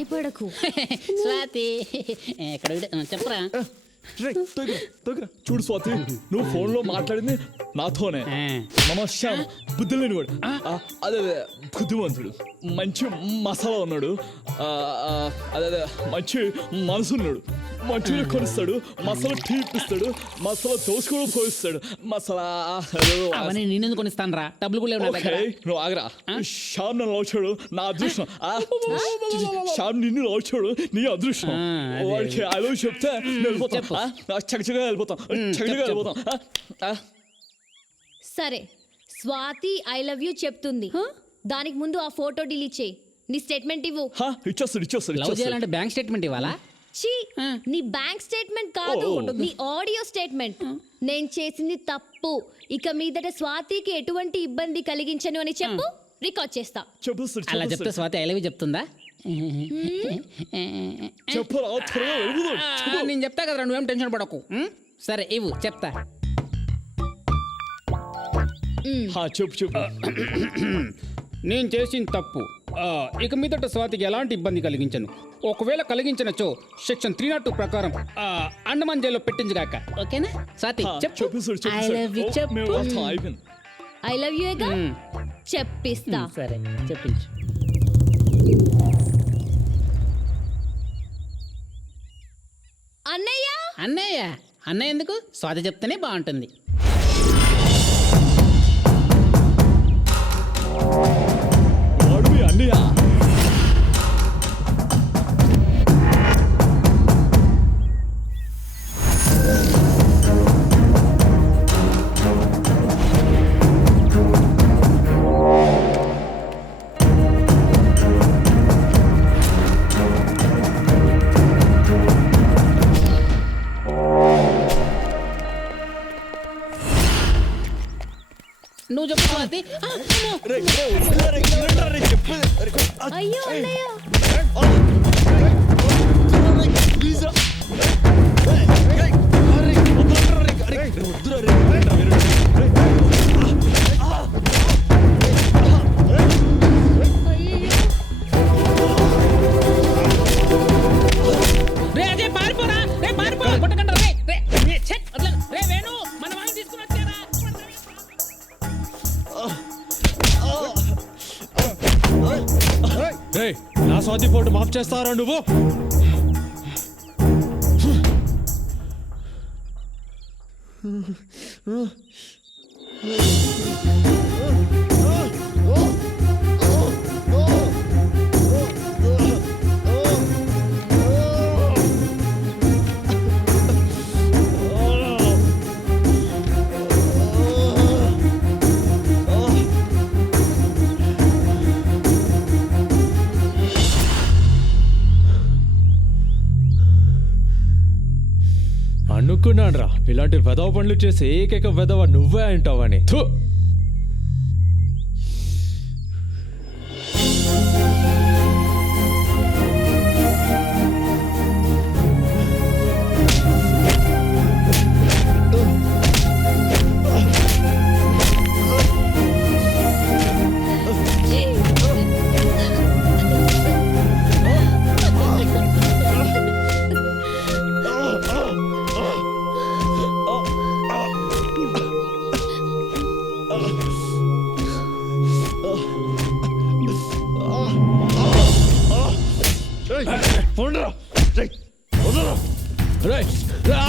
భయపడకు. స్వాతి ఎక్కడ చెప్పరా. చూడు స్వాతి, నువ్వు ఫోన్ లో మాట్లాడింది నాతోనే. నమస్కారం. బుద్ధి లేనివాడు, అదే బుద్ధిమంతుడు, మంచి మసాలా ఉన్నాడు, అదే మంచి మనసు ఉన్నాడు, మంచిగా కొనిస్తాడు, మసాలా టీపిస్తాడు, మసాలా దోశ కూడా పోయిస్తాడు, మసాలా అవన్నీ నేనెందుకు కొనిస్తాను రా, డబ్బులు కూడా లేవు నా దగ్గర. నువ్వు ఆగరా. శ్యామ్ నన్ను లవచాడు, నా అదృష్టం. శ్యామ్ నిన్ను లవచాడు, నీ అదృష్టం. వాడికి ఐ లవ్ చెప్తే చక్కగా వెళ్ళిపోతాం, చక్కగా వెళ్ళిపోతాం. సరే, స్వాతి ఐ లవ్ యూ చెప్తుంది, దానికి ముందు ఆ ఫోటో డిలీట్ చేయి. నీ స్టేట్మెంట్ ఇవ్వు. ఇచ్చేస్తాడు. లవ్ చేయాలంటే బ్యాంక్ స్టేట్మెంట్ ఇవ్వాలా? ఛీ, నీ బ్యాంక్ స్టేట్మెంట్ కాదు, నీ ఆడియో స్టేట్మెంట్. నేను చేసింది తప్పు, ఇక మీదట స్వాతికి ఎటువంటి ఇబ్బంది కలిగించను అని చెప్పు, రికార్డ్ చేస్తా. అలా చెప్తే స్వాతి ఐ లవ్ యూ చెప్తుందా? నేను చెప్తా కదరా, నువ్వేం టెన్షన్ పడకు. సరే ఇవ్వు, చెప్తా. చెప్పు. నేను చేసిన తప్పు ఇక మీదట స్వాతికి ఎలాంటి ఇబ్బంది కలిగించను. ఒకవేళ కలిగించనచో సెక్షన్ 302 ప్రకారం అండమాన్ జైల్లో పెట్టించగాక. ఓకేనా స్వాతి? చెప్పు. ఐ లవ్ యూ చెప్పు. ఐ లవ్ యూ చెప్పిస్తా. సరే చెప్పించు. అన్నయ్య అన్నయ్య ఎందుకు? స్వాతి చెప్తేనే బాగుంటుంది. అన్నయ్య నువ్వు చెప్పు స్వాతి. అయ్యో అన్నయ్య, నా స్వాతి ఫోటో మాఫ్ చేస్తారా నువ్వు? అనుకున్నాను రా, ఇలాంటి వెధవ పనులు చేసి ఏకైక వెధవ నువ్వే అంటావని.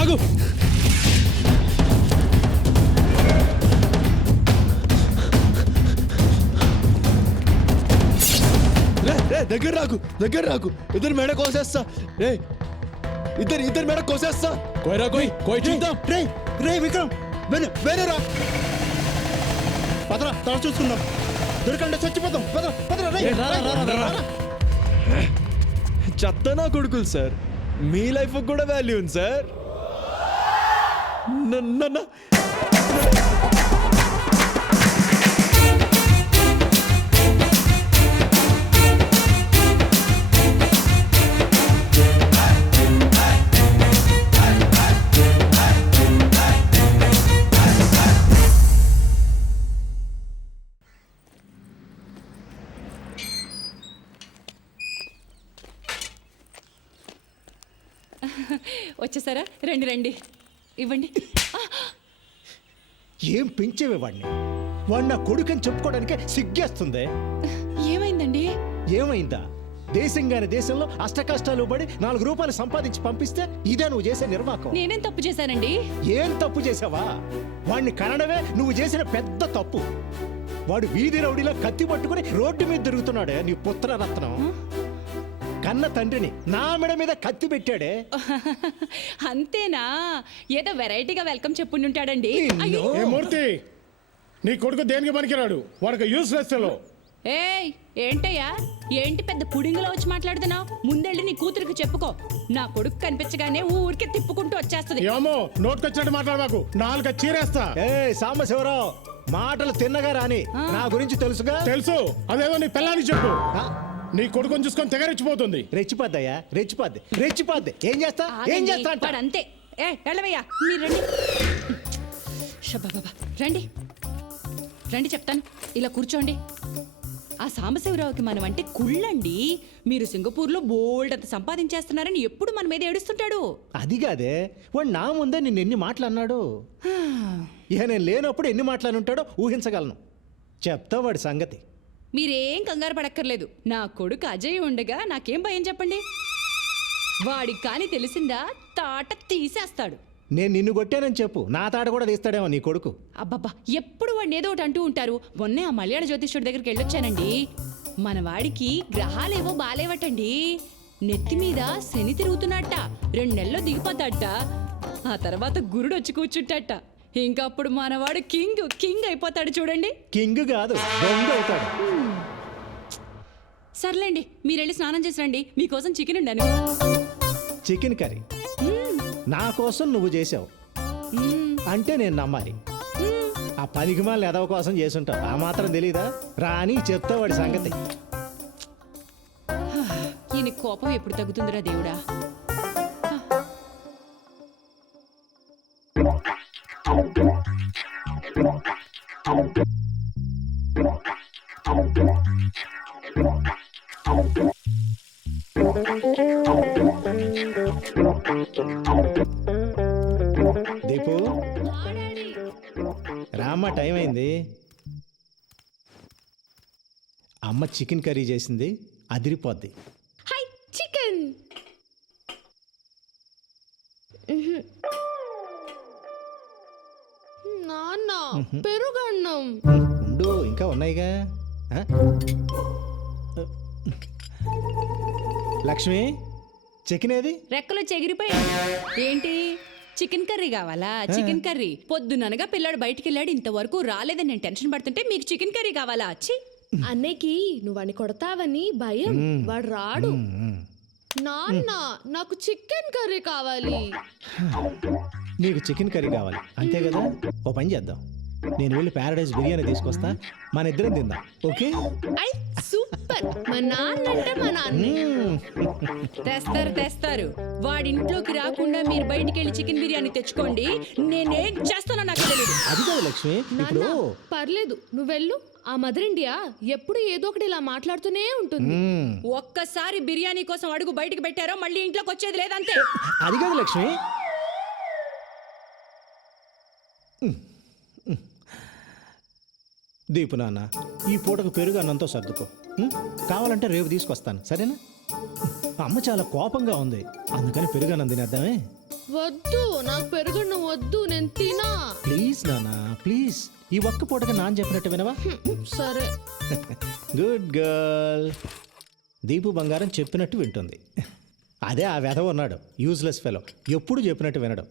ఆగు. దగ్గర రాకు. ఇద్దరు మెడ కోసేస్తా. ఇద్దరు మెడ కోసేస్తా. కోయ్ చూద్దాం. రే విక్రమ్, వేరేరా. పదరా, తల చూసుకుందాం. దొరకండి చచ్చిపోతాం. చెత్త నా కొడుకులు సార్, మీ లైఫ్ కూడా వాల్యూ ఉంది సార్. వచ్చేసారా? రండి రండి, ఇవ్వండి. ఏం పెంచేవే వాడిని? వాడు నా కొడుకని చెప్పుకోవడానికే సిగ్గేస్తుంది. ఏమైందండి? ఏమైందా? దేశంగాని దేశంలో అష్ట కష్టాలు పడి 4 రూపాయలు సంపాదించి పంపిస్తే ఇదే నువ్వు చేసే నిర్వాకం. నేనేం తప్పు చేశానండి? ఏం తప్పు చేసావా? వాడిని కనడమే నువ్వు చేసిన పెద్ద తప్పు. వాడు వీధి రౌడీలో కత్తి పట్టుకుని రోడ్డు మీద తిరుగుతున్నాడే నీ పుత్రరత్నం. కన్న తండ్రిని నా మెడ మీద కత్తి పెట్టాడే. అంతేనా? ఏదో వెరైటీగా వెల్కమ్ చెప్పుంటాడండి. నిన్ను. ఏ మూర్తి, నీ కొడుకు దేనికి పనికిరాడు, వాడికి యూస్లెస్ ఫెలో. ఏయ్, ఏంటయ్యా? ఏంటి పెద్ద పుడింగిలో వచ్చి మాట్లాడుతున్నావు? ముందెళ్ళి నీ కూతురికి చెప్పుకో. నా కొడుకు కనిపించగానే ఊరికే తిప్పుకుంటూ వచ్చేస్తుంది. ఏమో నోట్కొచ్చినట్టు మాట్లాడమాకు, 4 చీరేస్తా. ఏ సాంబశివరావు, మాటలు తిన్నగా రాని. నా గురించి తెలుసుగా. తెలుసు, అదేదో నీ పిల్లానికి చెప్పు. ఆ, నీ కొడుకుని చూసుకొని తెగరిచ్చిపోతుంది. రెచ్చిపోద్దయ్యా, రెచ్చిపోద్ది. ఏం చేస్తా ఆగండి, అంట? వాడు అంతే. వెళ్ళవయ్యా, మీరు రండి. షబ్బా, రండి రండి చెప్తాను. ఇలా కూర్చోండి. ఆ సాంబశివరావుకి మనం అంటే కుళ్ళండి. మీరు సింగపూర్లో బోల్డ్ అంత సంపాదించేస్తున్నారని ఎప్పుడు మన మీద ఏడుస్తుంటాడు. అది కాదే, వాడు నా ముందే నిన్ను ఎన్ని మాటలు అన్నాడు. ఇక నేను లేనప్పుడు ఎన్ని మాటలు ఉంటాడో ఊహించగలను. చెప్తా వాడి సంగతి. మీరేం కంగారు పడక్కర్లేదు. నా కొడుకు అజయ్ ఉండగా నాకేం భయం చెప్పండి. వాడికి కానీ తెలిసిందా తాట తీసేస్తాడు. నేను నిన్ను కొట్టానని చెప్పు, నా తాట కూడా తీస్తాడేమో నీ కొడుకు. అబ్బబ్బా, ఎప్పుడు వాడిని ఏదో ఒకటి అంటూ ఉంటారు. మొన్నే ఆ మలయాళ జ్యోతిష్యుడి దగ్గరికి వెళ్ళొచ్చానండి. మన వాడికి గ్రహాలేవో బాలేవటండి. నెత్తి మీద శని తిరుగుతున్నట్ట. 2 నెలల్లో దిగిపోతాడట. ఆ తర్వాత గురుడు వచ్చి కూర్చుంటాట. ఇంకా అప్పుడు మనవాడు కింగ్ అయిపోతాడు చూడండి. కింగ్ కాదు, దొంగ అవుతాడు. సర్లేండి, మీరెళ్ళి స్నానం చేసి రండి. మీకోసం చికెన్ ఉండాను. చికెన్ కర్రీ నా కోసం నువ్వు చేసావు అంటే నేను నమ్మాలి. ఆ పనికిమాలిన ఎదవ కోసం చేసుంటావు, ఆ మాత్రం తెలీదా? రాని చెప్తా వాడి సంగతి. ఈయన కోపం ఎప్పుడు తగ్గుతుందిరా దేవుడా. దీపు, రామ్మ, టైం అయింది. అమ్మ చికెన్ కర్రీ చేసింది, అదిరిపోద్ది. High chicken. నాన్న పెరుగన్నం. ఉండు, ఇంకా ఉన్నాయిగా. ఆ? లక్ష్మి, చికెన్ ఏది? రెక్కలు చెగిరిపోయాయి. ఏంటి చికెన్ కర్రీ కావాలా? చికెన్ కర్రీ పొద్దుననగా పిల్లాడు బయటికి వెళ్ళాడు, ఇంతవరకు రాలేదని నేను టెన్షన్ పడుతుంటే మీకు చికెన్ కర్రీ కావాలా? ఛీ! అన్నయ్యకి నువ్వని కొడతావని భయం, వాడు రాడు. నాన్న నాకు చికెన్ కర్రీ కావాలి. నీకు చికెన్ కర్రీ కావాలి అంతే కదా? ఓ పని చేద్దాం, నేను వెళ్ళి ప్యారడైజ్ బిర్యానీ తీసుకొస్తా, మన ఇద్దరం తిందాం. ఓకే? I super. మా నాన్న అంటే మా నాన్న. తెస్తారు. వాడింట్లోకి రాకుండా మీరు బయటికి వెళ్ళి చికెన్ బిర్యానీ తెచ్చుకోండి. నేనేం చేస్తానో నాకు తెలియదు. అది కాదు లక్ష్మి, ఇప్పుడు నాన్న పర్లేదు, నువ్వు వెళ్ళు. ఆ మదర్ ఇండియా ఎప్పుడు ఏదో ఒకటి ఇలా మాట్లాడుతూనే ఉంటుంది. ఒక్కసారి బిర్యానీ కోసం అడుగు బయటికి పెట్టారో మళ్ళీ ఇంట్లోకి వచ్చేది లేదంతే. అది కాదు లక్ష్మి. దీపు నాన్న, ఈ పూటకు పెరుగు అన్నంతో సర్దుకో. కావాలంటే రేపు తీసుకొస్తాను, సరేనా? అమ్మ చాలా కోపంగా ఉంది, అందుకని పెరుగు అన్నం తినేద్దామే. వద్దు, నాకు పెరుగన్నం వద్దు, నేను తినా. ప్లీజ్ నాన్న, ప్లీజ్. ఈ ఒక్క పూటకి నాన్న చెప్పినట్టు వినవా? సరే. Good girl. దీపు బంగారం చెప్పినట్టు వింటుంది. అదే ఆ వెధవ ఉన్నాడు, యూజ్లెస్ ఫెలో, ఎప్పుడు చెప్పినట్టు వినడం.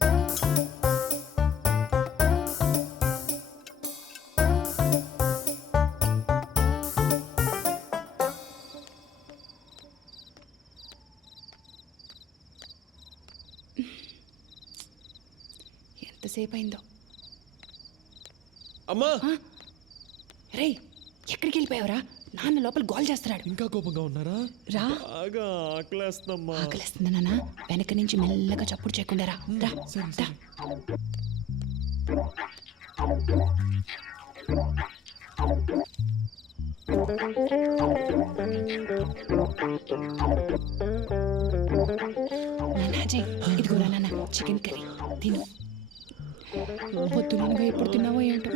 ఎంతసేపు అయిందో. అమ్మా, రేయ్, ఎక్కడికి వెళ్ళిపోయావురా? నాన్న లోపల గోల్ చేస్తున్నాడు. ఇంకా కోపంగా ఉన్నారా? రా. బాగా ఆకలేస్తుందమ్మా. ఆకలిస్తుంది నాన్న. వెనక నుంచి మెల్లగా చప్పుడు చేయకుండా రా. రా. రా. నాన్న, అజయ్, ఇదిగోరా నాన్న చికెన్ కర్రీ తిను. పొద్దునగా ఎప్పుడు తిన్నావో ఏంటో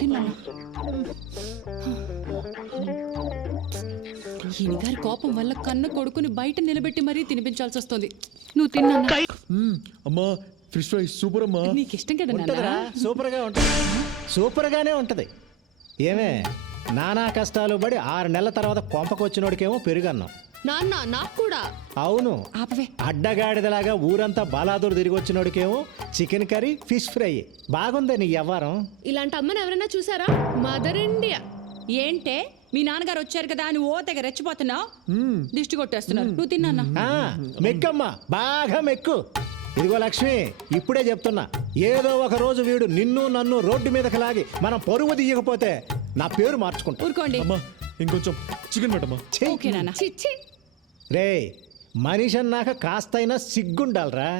తిన్నాను. ఈయనగారి కోపం వల్ల కన్న కొడుకుని బయట నిలబెట్టి మరీ తినిపించాల్సి వస్తుంది. నువ్వు తిన్నా అమ్మా ఫిష్ ఫ్రై సూపర్ అమ్మా. నీకు ఇష్టం కదా ఉంటుందిరా, నాన్న? సూపర్గా ఉంటుంది, సూపర్గానే ఉంటుంది. ఏమే నానా కష్టాలు పడి 6 నెలల తర్వాత కొంపకొచ్చినోడికేమో పెరుగన్నాం. నాన్న నాకు కూడా. అవును, ఆపవే. అడ్డగాడిదలాగా ఊరంతా బాలాదూరు తిరిగి వచ్చినోడికేమో చికెన్ కర్రీ ఫిష్ ఫ్రై. బాగుందే నీ వ్యవహారం. ఇలాంటి అమ్మని ఎవరైనా చూసారా? Mother India. ఏంటే మీ నాన్నగారు వచ్చారు కదా అని ఓ తెగ రెచ్చిపోతున్నావు. దిష్టి కొట్టేస్తున్నారు. నువ్వు తిన్నా. ఆ, మెక్కమ్మా, బాగా మెక్కు. ఇదిగో లక్ష్మి, ఇప్పుడే చెప్తున్నా, ఏదో ఒక రోజు వీడు నిన్ను నన్ను రోడ్డు మీదకి లాగి మనం పరువు తీయకపోతే నా పేరు మార్చుకుంటా. ఊరుకోండి. అమ్మా ఇంకొంచెం చికెన్ పెట్టమ్మా. ఓకే నాన్న. చిచ్చి. రే, మనిషి అన్నాక కాస్తైనా సిగ్గుండాలరా.